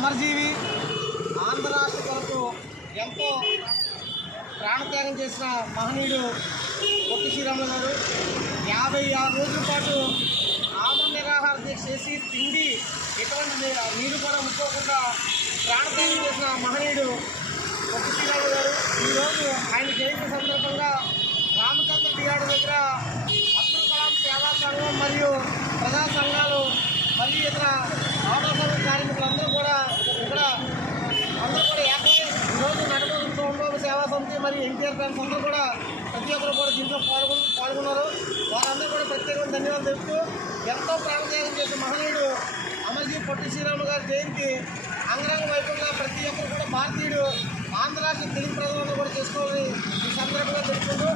అమర్జీవి ఆంధ్ర రాష్ట్ర కొరకు ఎంతో ప్రాణత్యాగం చేసిన మహనీయుడు పొట్టి శ్రీరాములు గారు. యాభై ఆరు రోజుల పాటు ఆమ నిరాహార దీక్ష చేసి తిండి ఎటువంటి నీరు కూడా ముట్టుకోకుండా ప్రాణత్యాగం చేసిన మహనీయుడు పొట్టి శ్రీరాములు గారు. ఈరోజు ఆయన జయంతి సందర్భంగా రామచంద్ర థియేటర్ దగ్గర అబ్దుల్ కలాం సేవా సంఘం మరియు ప్రజా సంఘాలు మరియు ఇతర ఆవాసాల కార్మికులందరూ కూడా ఇక్కడ అందరూ కూడా ఏకమై ఈరోజు నడపడం సోమబాబు మరి ఎన్టీఆర్ ఫ్యాన్స్ అందరూ కూడా ప్రతి ఒక్కరు కూడా దీంట్లో పాల్గొని పాల్గొన్నారు. వారందరూ కూడా ప్రత్యేకంగా ధన్యవాదాలు తెలుపుతూ ఎంతో ప్రాణత్యాగం చేసిన మహనీయుడు అమర్జీ పొట్టి శ్రీరాములు గారి జయంతి అంగరంగ వైపుగా ప్రతి ఒక్కరు కూడా భారతీయుడు ఆంధ్ర రాష్ట్ర తెలుగు ప్రజలందరూ కూడా చేసుకోవాలని ఈ సందర్భంగా తెలుపుకుంటూ